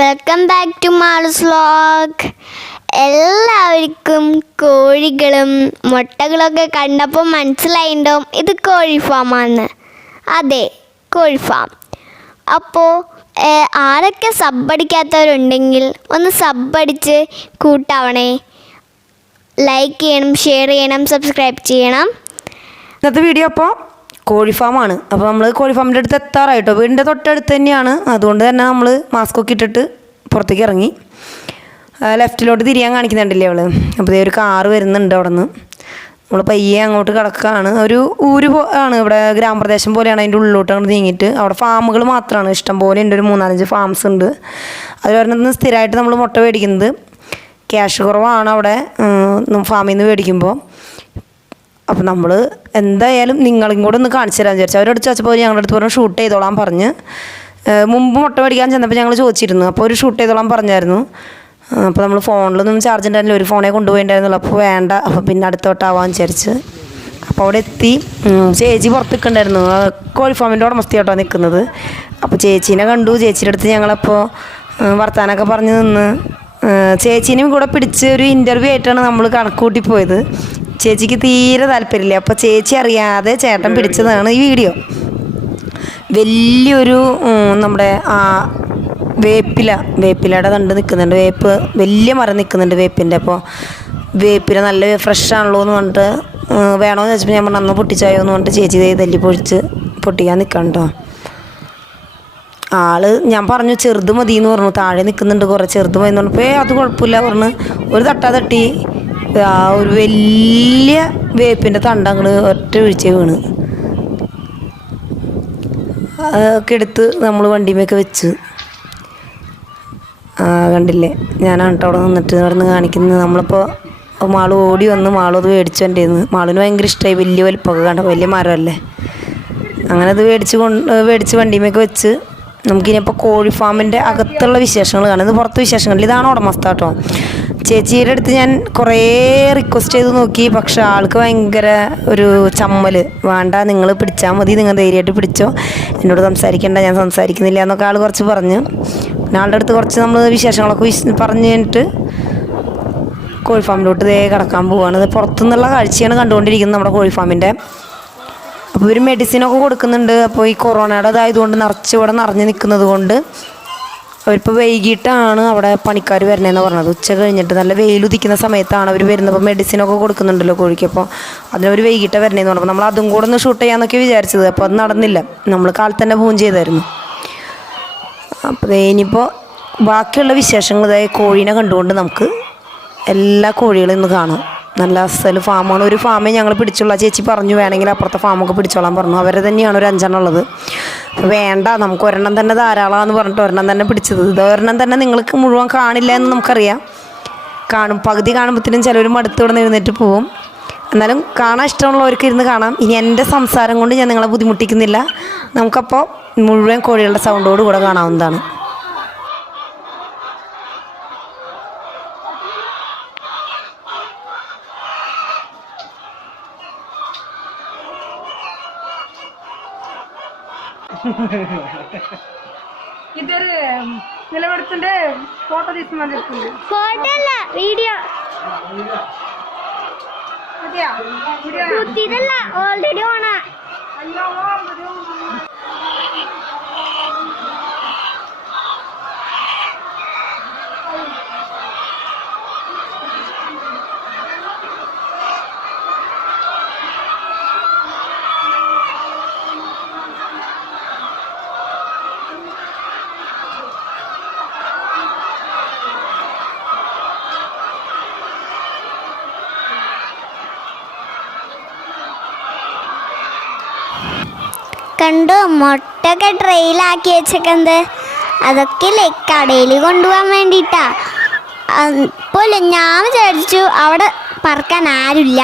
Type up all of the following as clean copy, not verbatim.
Welcome back to Mal's vlog. എല്ലാവർക്കും കോഴികളും മുട്ടകളൊക്കെ കണ്ടപ്പോൾ മനസ്സിലായിട്ടുണ്ടാവും ഇത് കോഴി ഫാമാണ്. അതെ, കോഴി ഫാം. അപ്പോൾ ആരൊക്കെ സബ്ബടിക്കാത്തവരുണ്ടെങ്കിൽ ഒന്ന് സബ്ബടിച്ച് കൂട്ടാവണേ. ലൈക്ക് ചെയ്യണം, ഷെയർ ചെയ്യണം, സബ്സ്ക്രൈബ് ചെയ്യണം. ഇന്നത്തെ വീഡിയോ അപ്പോൾ കോഴി ഫാമാണ്. അപ്പോൾ നമ്മൾ കോഴി ഫാമിൻ്റെ അടുത്ത് എത്താറായിട്ടോ. വീടിൻ്റെ തൊട്ടടുത്ത് തന്നെയാണ്. അതുകൊണ്ട് തന്നെ നമ്മൾ മാസ്ക് ഒക്കെ ഇട്ടിട്ട് പുറത്തേക്ക് ഇറങ്ങി. ലെഫ്റ്റിലോട്ട് തിരിയാൻ കാണിക്കുന്നുണ്ടല്ലേ അവൾ. അപ്പോൾ ഇതേ ഒരു കാറ് വരുന്നുണ്ട് അവിടെ നിന്ന്. നമ്മൾ പയ്യെ അങ്ങോട്ട് കിടക്കുകയാണ്. ഒരു ഊര് ആണ് ഇവിടെ, ഗ്രാമപ്രദേശം പോലെയാണ്. അതിൻ്റെ ഉള്ളിലോട്ട് അങ്ങോട്ട് നീങ്ങിയിട്ട് അവിടെ ഫാമുകൾ മാത്രമാണ് ഇഷ്ടം പോലെ ഉണ്ട്. ഒരു 3-4 ഫാംസ് ഉണ്ട്. അതിൽ ഒരെണ്ണത്തിന് സ്ഥിരമായിട്ട് നമ്മൾ മുട്ട മേടിക്കുന്നത്. ക്യാഷ് കുറവാണ് അവിടെ ഫാമിൽ നിന്ന് മേടിക്കുമ്പോൾ. അപ്പോൾ നമ്മൾ എന്തായാലും നിങ്ങളും കൂടെ ഒന്ന് കാണിച്ചു തരാമെന്ന് വിചാരിച്ചു. അവരോട് ചോദിച്ചപ്പോൾ ഞങ്ങളുടെ അടുത്ത് പറഞ്ഞു ഷൂട്ട് ചെയ്തോളാൻ പറഞ്ഞ്. മുമ്പ് മുട്ട മേടിക്കാൻ ചെന്നപ്പോൾ ഞങ്ങൾ ചോദിച്ചിരുന്നു. അപ്പോൾ ഒരു ഷൂട്ട് ചെയ്തോളാൻ പറഞ്ഞായിരുന്നു. അപ്പോൾ നമ്മൾ ഫോണിലൊന്നും ചാർജ് ഉണ്ടായിരുന്നില്ല, ഒരു ഫോണേ കൊണ്ടുപോയിട്ടുണ്ടായിരുന്നുള്ളൂ. അപ്പോൾ വേണ്ട, അപ്പോൾ പിന്നെ അടുത്തോട്ടാവാന്ന് വിചാരിച്ച്. അപ്പോൾ അവിടെ എത്തി. ചേച്ചി പുറത്ത് നിൽക്കുന്നുണ്ടായിരുന്നു. കോഴി ഫാമിൻ്റെ ഉടമസ്ഥ കേട്ടോ നിൽക്കുന്നത്. അപ്പോൾ ചേച്ചീനെ കണ്ടു. ചേച്ചിയുടെ അടുത്ത് ഞങ്ങളപ്പോൾ വർത്താനമൊക്കെ പറഞ്ഞ് നിന്ന് ചേച്ചീനെയും കൂടെ പിടിച്ച് ഒരു ഇൻ്റർവ്യൂ ആയിട്ടാണ് നമ്മൾ കണക്ക് കൂട്ടിപ്പോയത്. ചേച്ചിക്ക് തീരെ താല്പര്യമില്ല. അപ്പോൾ ചേച്ചി അറിയാതെ ചേട്ടൻ പിടിച്ചതാണ് ഈ വീഡിയോ. വലിയൊരു നമ്മുടെ വേപ്പിലയുടെ തണ്ട് നിൽക്കുന്നുണ്ട്. വേപ്പ് വലിയ മരം നിൽക്കുന്നുണ്ട് വേപ്പിൻ്റെ. അപ്പോൾ വേപ്പില നല്ല ഫ്രഷ് ആണല്ലോ എന്ന് പറഞ്ഞിട്ട് വേണമെന്ന് വെച്ചപ്പോൾ ഞാൻ പറഞ്ഞു അന്ന് പൊട്ടിച്ചായോ എന്ന് പറഞ്ഞിട്ട് ചേച്ചി തല്ലി പൊട്ടിക്കാൻ നിൽക്കണം കേട്ടോ. ഞാൻ പറഞ്ഞു ചെറുത് മതി എന്ന് പറഞ്ഞു. താഴെ നിൽക്കുന്നുണ്ട് കുറേ, ചെറുത് മതി എന്ന് പറഞ്ഞപ്പോൾ അത് കുഴപ്പമില്ല പറഞ്ഞ് ഒരു തട്ടി ഒരു വലിയ വേപ്പിൻ്റെ തണ്ട് അങ്ങോട്ട് ഒറ്റ വീഴ്ച വീണ്. അതൊക്കെ എടുത്ത് നമ്മൾ വണ്ടിമേക്ക് വെച്ച്. കണ്ടില്ലേ, ഞാനാണ് കേട്ടോ അവിടെ നിന്നിട്ട് അവിടെ നിന്ന് കാണിക്കുന്നത്. നമ്മളിപ്പോൾ മാള് ഓടി വന്ന് മാളും അത് മേടിച്ചു എൻ്റെ മാളിന് ഭയങ്കര ഇഷ്ടമായി. വലിയ വലിപ്പമൊക്കെ കണ്ട വലിയ മരമല്ലേ. അങ്ങനെ അത് മേടിച്ച് വണ്ടിമേക്ക് വെച്ച്. നമുക്കിനിപ്പോൾ കോഴി ഫാമിൻ്റെ അകത്തുള്ള വിശേഷങ്ങൾ കാണാം. ഇത് പുറത്ത് വിശേഷങ്ങളിൽ. ഇതാണ് ഉടമസ്ഥ കേട്ടോ. ചേച്ചിയുടെ അടുത്ത് ഞാൻ കുറേ റിക്വസ്റ്റ് ചെയ്ത് നോക്കി. പക്ഷെ ആൾക്ക് ഭയങ്കര ഒരു ചമ്മൽ. വേണ്ട, നിങ്ങൾ പിടിച്ചാൽ മതി, നിങ്ങൾ ധൈര്യമായിട്ട് പിടിച്ചോ, എന്നോട് സംസാരിക്കേണ്ട, ഞാൻ സംസാരിക്കുന്നില്ല എന്നൊക്കെ ആൾ കുറച്ച് പറഞ്ഞ്. പിന്നെ ആളുടെ അടുത്ത് കുറച്ച് നമ്മൾ വിശേഷങ്ങളൊക്കെ പറഞ്ഞു കഴിഞ്ഞിട്ട് കോഴി ഫാമിലോട്ട് കിടക്കാൻ പോവുകയാണ്. ഇത് പുറത്തുനിന്നുള്ള കാഴ്ചയാണ് കണ്ടുകൊണ്ടിരിക്കുന്നത് നമ്മുടെ കോഴി ഫാമിൻ്റെ. അപ്പോൾ ഇവർ മെഡിസിനൊക്കെ കൊടുക്കുന്നുണ്ട്. അപ്പോൾ ഈ കൊറോണയുടെ ഇതായതുകൊണ്ട് ഇവിടെ നിറഞ്ഞ് നിൽക്കുന്നത് കൊണ്ട് അവരിപ്പോൾ വൈകിട്ടാണ് അവിടെ പണിക്കാർ വരണേന്ന് പറഞ്ഞത്. ഉച്ച കഴിഞ്ഞിട്ട് നല്ല വെയിലുദിക്കുന്ന സമയത്താണ് അവർ വരുന്നത്. അപ്പോൾ മെഡിസിനൊക്കെ കൊടുക്കുന്നുണ്ടല്ലോ കോഴിക്ക്. അപ്പോൾ അതിനവർ വൈകിട്ട് വരണേന്ന് പറഞ്ഞപ്പോൾ നമ്മൾ അതും കൂടെ ഒന്ന് ഷൂട്ട് ചെയ്യാമെന്നൊക്കെ വിചാരിച്ചത്. അപ്പോൾ അത് നടന്നില്ല. നമ്മൾ കാലത്ത് തന്നെ ഫോൺ ചെയ്തായിരുന്നു. അപ്പോൾ ഇനിയിപ്പോൾ ബാക്കിയുള്ള വിശേഷങ്ങൾ കോഴീനെ കണ്ടുകൊണ്ട് നമുക്ക് എല്ലാ കോഴികളും ഇന്ന് കാണാം. നല്ല അസൽ ഫാമാണ്. ഒരു ഫാമേ ഞങ്ങൾ പിടിച്ചുള്ള. ചേച്ചി പറഞ്ഞു വേണമെങ്കിൽ അപ്പുറത്തെ ഫാമൊക്കെ പിടിച്ചോളാൻ പറഞ്ഞു. അവരെ തന്നെയാണ് ഒരു 5 ഉള്ളത്. അപ്പോൾ വേണ്ട, നമുക്ക് ഒരെണ്ണം തന്നെ ധാരാളമാണെന്ന് പറഞ്ഞിട്ട് ഒരെണ്ണം തന്നെ പിടിച്ചത്. ഇത് ഒരെണ്ണം തന്നെ നിങ്ങൾക്ക് മുഴുവൻ കാണില്ല എന്ന് നമുക്കറിയാം. പകുതി കാണുമ്പോഴത്തേനും ചിലർ മടുത്ത് ഇവിടെ എഴുന്നേറ്റ് പോവും. എന്നാലും കാണാൻ ഇഷ്ടമുള്ളവർക്ക് ഇരുന്ന് കാണാം. ഇനി എൻ്റെ സംസാരം കൊണ്ട് ഞാൻ നിങ്ങളെ ബുദ്ധിമുട്ടിക്കുന്നില്ല. നമുക്കപ്പോൾ മുഴുവൻ കോഴികളുടെ സൗണ്ടോട് കൂടെ കാണാവുന്നതാണ്. ఇద్దరు నిలబడుతుంటే ఫోటో తీసుకుని ഫോട്ടോ അല്ല, വീഡിയോ. ഇതല്ല, ഓൾറെഡി ഓണാ. കണ്ടു, മുട്ടൊക്കെ ട്രെയിലാക്കി വെച്ചേക്കുന്നത്. അതൊക്കെ കടയിൽ കൊണ്ടുപോകാൻ വേണ്ടിയിട്ടാ. അപ്പോൾ ഞാൻ വിചാരിച്ചു അവിടെ പറക്കാൻ ആരുമില്ല.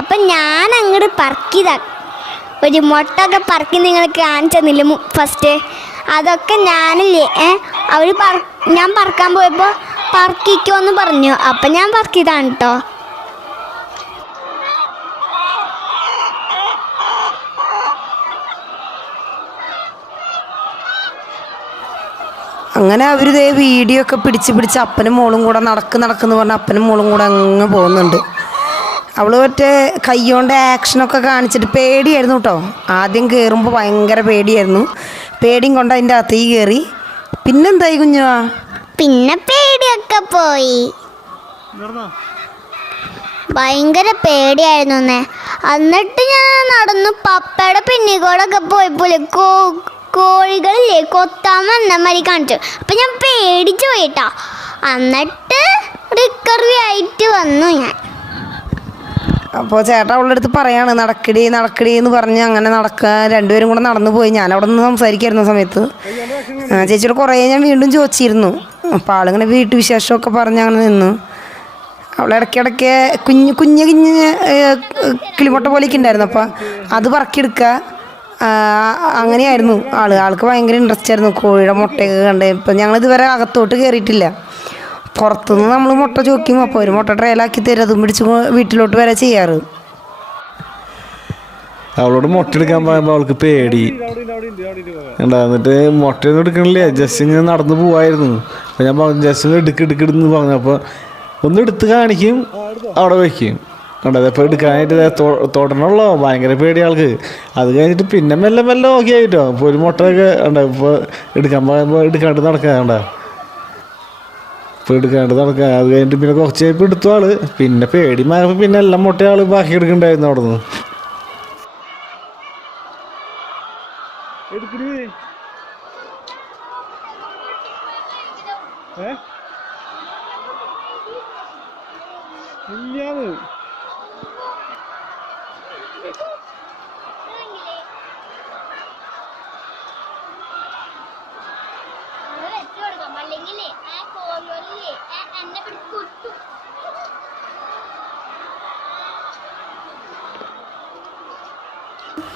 അപ്പം ഞാൻ അങ്ങോട്ട് പറക്കിയതാ. ഒരു മുട്ടൊക്കെ പറക്കി നിങ്ങൾക്ക് കാണിച്ചു തന്നില്ല ഫസ്റ്റ്. അതൊക്കെ ഞാനില്ലേ ഞാൻ പറക്കാൻ പോയപ്പോൾ പറക്കിക്കോന്ന് പറഞ്ഞു. അപ്പം ഞാൻ പറക്കിയതാണ് കേട്ടോ. അങ്ങനെ അവർ ഇതേ വീഡിയോ ഒക്കെ പിടിച്ച് അപ്പനും മോളും കൂടെ നടക്കുന്നു പറഞ്ഞാൽ അപ്പനും മോളും കൂടെ അങ്ങ് പോകുന്നുണ്ട്. അവൾ മറ്റേ കൈകൊണ്ട് ആക്ഷനൊക്കെ കാണിച്ചിട്ട് പേടിയായിരുന്നു കേട്ടോ. ആദ്യം കയറുമ്പോൾ ഭയങ്കര പേടിയായിരുന്നു. പേടിയും കൊണ്ട് അതിൻ്റെ അകത്തേക്ക് കയറി. പിന്നെന്തായി കുഞ്ഞാ? പിന്നെ പേടിയൊക്കെ പോയി. ഭയങ്കര പേടിയായിരുന്നു. എന്നിട്ട് ഞാൻ നടന്നു പപ്പയുടെ പിന്നിക്കോടൊക്കെ പോയപ്പോലെ കോഴികളില്ലേ കൊത്താൻ വന്ന മാതിരി കാണിച്ചു. അപ്പം ഞാൻ പേടിച്ചു പോയിട്ടാ. എന്നിട്ട് റിക്കവറി ആയിട്ട് വന്നു ഞാൻ. അപ്പോൾ ചേട്ടാ അവളുടെ അടുത്ത് പറയാണ് നടക്കടി എന്ന് പറഞ്ഞ് അങ്ങനെ നടക്കാൻ രണ്ടുപേരും കൂടെ നടന്നു പോയി. ഞാൻ അവിടെ നിന്ന് സംസാരിക്കായിരുന്ന സമയത്ത് ചേച്ചിയോട് കുറേ ഞാൻ വീണ്ടും ചോദിച്ചിരുന്നു. അപ്പോൾ ആളിങ്ങനെ വീട്ടുവിശേഷമൊക്കെ പറഞ്ഞ് അങ്ങനെ നിന്നു. അവളിടയ്ക്കിടയ്ക്ക് കുഞ്ഞ് കിളിമുട്ട പോലെയൊക്കെ ഉണ്ടായിരുന്നു. അപ്പോൾ അത് പറക്കിയെടുക്കുക അങ്ങനെയായിരുന്നു ആൾക്ക് ഭയങ്കര ഇൻട്രസ്റ്റ് ആയിരുന്നു കോഴിയുടെ മുട്ടയൊക്കെ കണ്ട്. ഇപ്പം ഞങ്ങളിതുവരെ അകത്തോട്ട് കയറിയിട്ടില്ല. പുറത്തുനിന്ന് നമ്മൾ മുട്ട ചോദിക്കും. അപ്പോൾ ഒരു മുട്ട ട്രയലാക്കി തരും. അതും പിടിച്ച് വീട്ടിലോട്ട് വരെ ചെയ്യാറ്. അവളോട് മുട്ട എടുക്കാൻ പറയുമ്പോൾ അവൾക്ക് പേടി എന്നിട്ട് മുട്ടയൊന്നും എടുക്കണില്ലേ, ജസ്റ്റ് ഇങ്ങനെ നടന്നു പോവായിരുന്നു. അപ്പോൾ ഞാൻ പറഞ്ഞു ജസ്റ്റ് എടുക്കെന്ന് പറഞ്ഞു. അപ്പോൾ ഒന്ന് എടുത്ത് കാണിക്കും, അവിടെ വയ്ക്കും. അപ്പോൾ എടുക്കാനായിട്ട് തൊടണല്ലോ, ഭയങ്കര പേടി ആൾക്ക്. അത് കഴിഞ്ഞിട്ട് പിന്നെ മെല്ലെ ഓക്കെ ആയിട്ടോ. അപ്പോൾ ഒരു മുട്ടയൊക്കെ ഉണ്ടോ ഇപ്പോൾ എടുക്കാൻ പറയുമ്പോൾ എടുക്കാണ്ട് നടക്കാണ്ട, ഇപ്പോൾ എടുക്കാണ്ട് നടക്കുക. അത് കഴിഞ്ഞിട്ട് പിന്നെ കുറച്ച് കഴിയുമ്പോൾ എടുത്തു ആള്. പിന്നെ പേടി മാറിയപ്പോൾ പിന്നെ എല്ലാം മുട്ട ആള് ബാക്കി എടുക്കണ്ടായിരുന്നു അവിടെ നിന്ന്.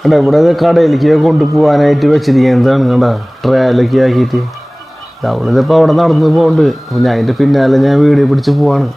കണ്ട ഇവിടെ കടയിലേക്ക് കൊണ്ടുപോകാനായിട്ട് വെച്ചിരിക്കുന്നതാണ്. കണ്ട ട്രയലൊക്കെ ആക്കിയിട്ട് അവളിതിപ്പോൾ അവിടെ നടന്നു പോകുന്നുണ്ട്. അപ്പോൾ ഞാൻ അതിൻ്റെ പിന്നാലെ ഞാൻ വീഡിയോ പിടിച്ച് പോവാണ്.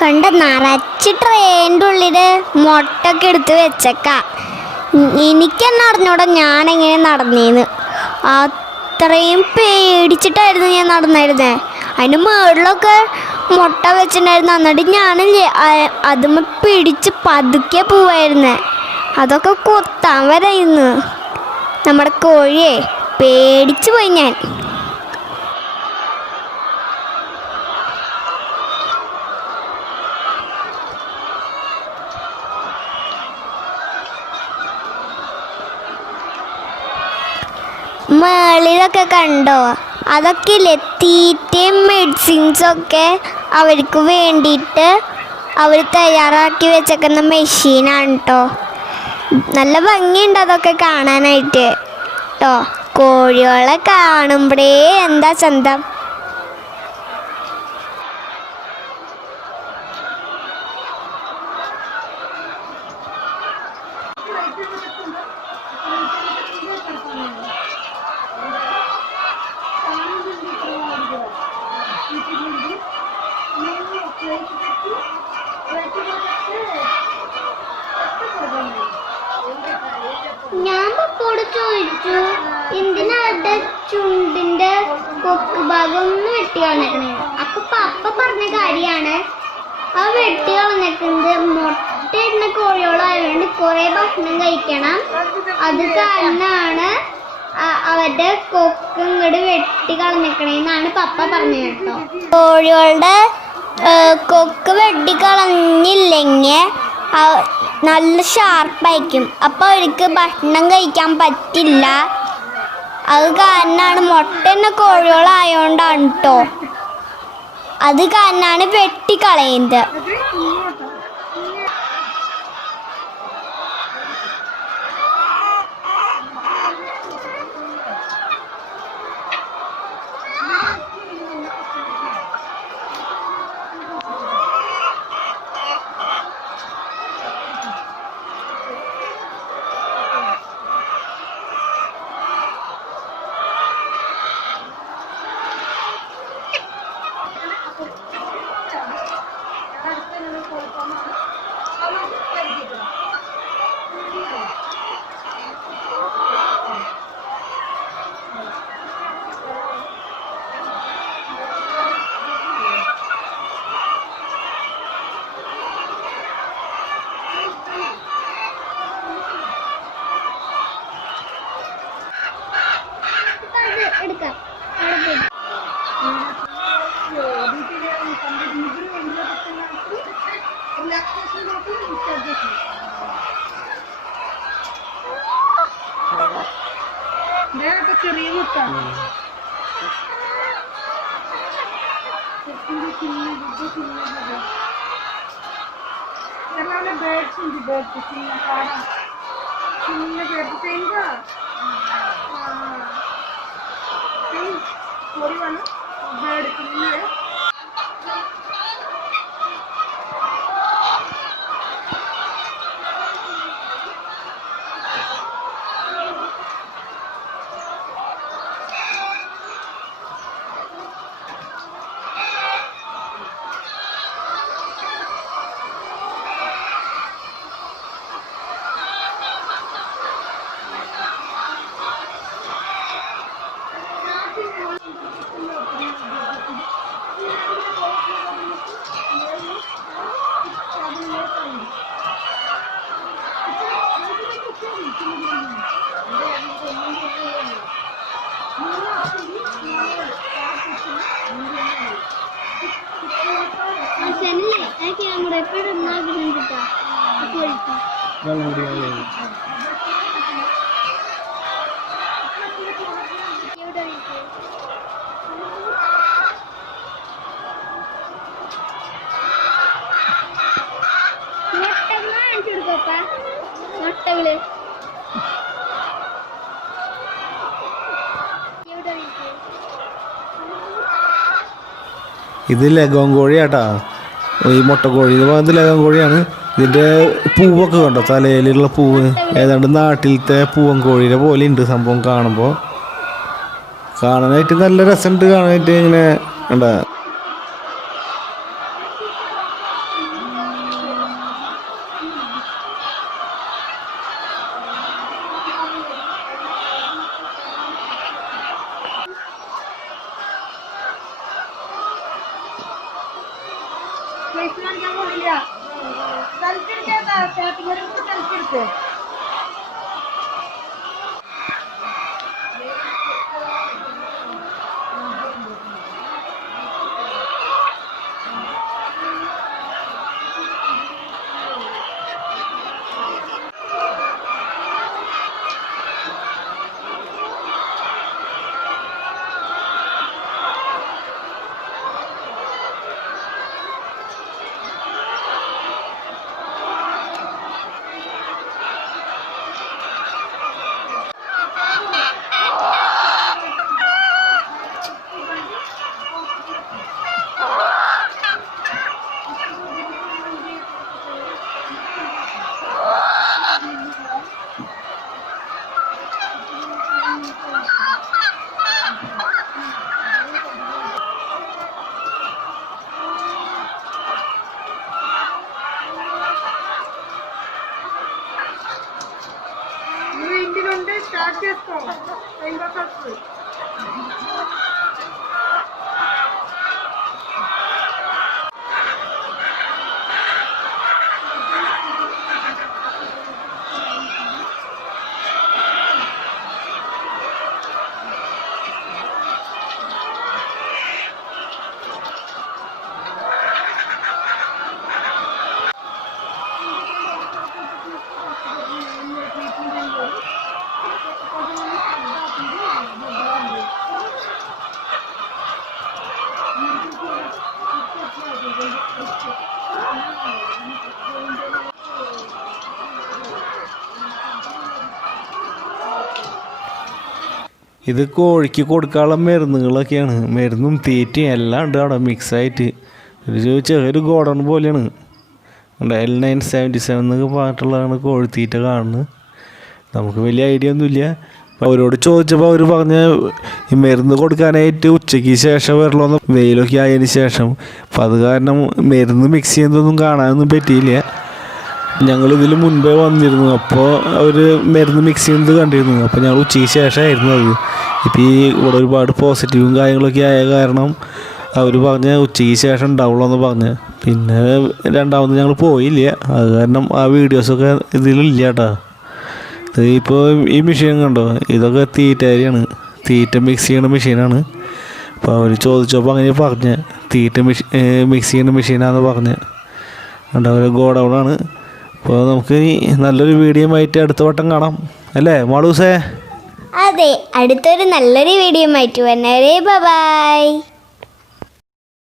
കണ്ട നിറച്ച് ട്രെയിൻ്റെ ഉള്ളിൽ മുട്ടൊക്കെ എടുത്ത് വെച്ചേക്കാം. എനിക്കെന്നെ അറിഞ്ഞൂടാ ഞാനെങ്ങനെ നടന്നേന്ന്. അത്രയും പേടിച്ചിട്ടായിരുന്നു ഞാൻ നടന്നായിരുന്നേ. അതിന് മുകളിലൊക്കെ മുട്ട വെച്ചിട്ടുണ്ടായിരുന്നു. എന്നിട്ട് ഞാനല്ലേ അതുമ്മ പിടിച്ച് പതുക്കെ പോവായിരുന്നേ. അതൊക്കെ കൊത്താൻ വരായിരുന്നു നമ്മുടെ കോഴിയെ. പേടിച്ചു പോയി ഞാൻ. മേളിലൊക്കെ കണ്ടോ? അതൊക്കെ ഇല്ലേ തീറ്റയും മെഡിസിൻസൊക്കെ അവർക്ക് വേണ്ടിയിട്ട് അവർ തയ്യാറാക്കി വെച്ചേക്കുന്ന മെഷീനാണ് കേട്ടോ. നല്ല ഭംഗിയുണ്ട് അതൊക്കെ കാണാനായിട്ട് കേട്ടോ. കോഴികളെ കാണുമ്പോഴേ എന്താ ചന്തം. ഭാഗം ഒന്ന് വെട്ടി കളഞ്ഞേക്കണേ. അപ്പൊ പപ്പ പറഞ്ഞ കാര്യാണ് ആ വെട്ടി കളഞ്ഞേക്കുന്നത് മുട്ട ഇടുന്ന കോഴികളായതുകൊണ്ട് കുറെ ഭക്ഷണം കഴിക്കണം. അത് കാരണമാണ് അവരുടെ കൊക്ക് ഇങ്ങോട്ട് വെട്ടി കളഞ്ഞേക്കണേന്നാണ് പപ്പ പറഞ്ഞത് കേട്ടോ. കോഴികളുടെ കൊക്ക് വെട്ടി കളഞ്ഞില്ലെങ്കിൽ നല്ല ഷാർപ്പായിരിക്കും. അപ്പോൾ അവർക്ക് ഭക്ഷണം കഴിക്കാൻ പറ്റില്ല. അത് കാരണമാണ് മുട്ട എന്ന കോഴികളായോണ്ടാണ് കേട്ടോ. അത് കാരണമാണ് വെട്ടിക്കളയുന്നത്. ചെറിയ മുട്ട ബേഡ്സ് ഉണ്ട്. ബേഡ്സ് ചിന്ന പാടം ചിന്ന ബേഡ് ചെയ്യുക പൊടി വന്നു ബേഡ് ചിന്ന ക്യാമറ എപ്പോഴും മുട്ടകള് ഇത് ലഗോൺ കോഴിയാട്ടാ. ഈ മുട്ടക്കോഴി ഇത് ലഗോൺ കോഴിയാണ്. ഇതിൻ്റെ പൂവൊക്കെ കണ്ടോ, തലയിലുള്ള പൂവ് ഏതാണ്ട് നാട്ടിലത്തെ പൂവൻ കോഴിയുടെ പോലെ ഉണ്ട് സംഭവം. കാണുമ്പോൾ കാണാനായിട്ട് നല്ല രസമുണ്ട്. കാണാനായിട്ട് ഇങ്ങനെ കണ്ടാ ఇంటి నుండి స్టార్ట్ చేసుకో. ഇത് കോഴിക്ക് കൊടുക്കാനുള്ള മരുന്നുകളൊക്കെയാണ്. മരുന്നും തീറ്റയും എല്ലാം ഉണ്ട് അവിടെ മിക്സായിട്ട്. ഒരു ചെറിയൊരു ഗോഡൗൺ പോലെയാണ്. L977 എന്നൊക്കെ പറഞ്ഞിട്ടുള്ളതാണ് കോഴിത്തീറ്റ കാണുന്നത്. നമുക്ക് വലിയ ഐഡിയ ഒന്നുമില്ല. അവരോട് ചോദിച്ചപ്പോൾ അവർ പറഞ്ഞ ഈ മരുന്ന് കൊടുക്കാനായിട്ട് ഉച്ചയ്ക്ക് ശേഷം വരണമെന്ന്, വെയിലൊക്കെ ആയതിന് ശേഷം. അപ്പം അത് കാരണം മരുന്ന് മിക്സ് ചെയ്യുന്നതൊന്നും കാണാനൊന്നും പറ്റിയില്ല. ഞങ്ങളിതിൽ മുൻപേ വന്നിരുന്നു, അപ്പോൾ അവർ മരുന്ന് മിക്സ് ചെയ്യുന്നത് കണ്ടിരുന്നു. അപ്പോൾ ഞങ്ങൾ ഉച്ചയ്ക്ക് ശേഷമായിരുന്നു അത്. ഇപ്പോൾ ഈ ഇവിടെ ഒരുപാട് പോസിറ്റീവും കാര്യങ്ങളൊക്കെ ആയ കാരണം അവർ പറഞ്ഞ ഉച്ചയ്ക്ക് ശേഷം ഉണ്ടാവുള്ളൂ എന്ന് പറഞ്ഞ്. പിന്നെ രണ്ടാമത് ഞങ്ങൾ പോയില്ല. അത് കാരണം ആ വീഡിയോസൊക്കെ ഇതിലില്ല കേട്ടോ. ഇപ്പോൾ ഈ മെഷീൻ കണ്ടോ, ഇതൊക്കെ തീറ്റ അരിയാണ്, തീറ്റ മിക്സ് ചെയ്യുന്ന മെഷീനാണ്. അപ്പോൾ അവർ ചോദിച്ചപ്പോൾ അങ്ങനെ പറഞ്ഞ് തീറ്റ മിക്സ് ചെയ്യുന്ന മെഷീനാണെന്ന് പറഞ്ഞ്. കണ്ടോ, ഒരു ഗോഡൗണാണ്. അപ്പോൾ നമുക്ക് നല്ലൊരു വീഡിയോ ആയിട്ട് അടുത്ത വട്ടം കാണാം അല്ലേ മാളൂസേ? അതെ, അടുത്തൊരു നല്ലൊരു വീഡിയോ ആയിട്ട് വന്നവരെ ബൈ.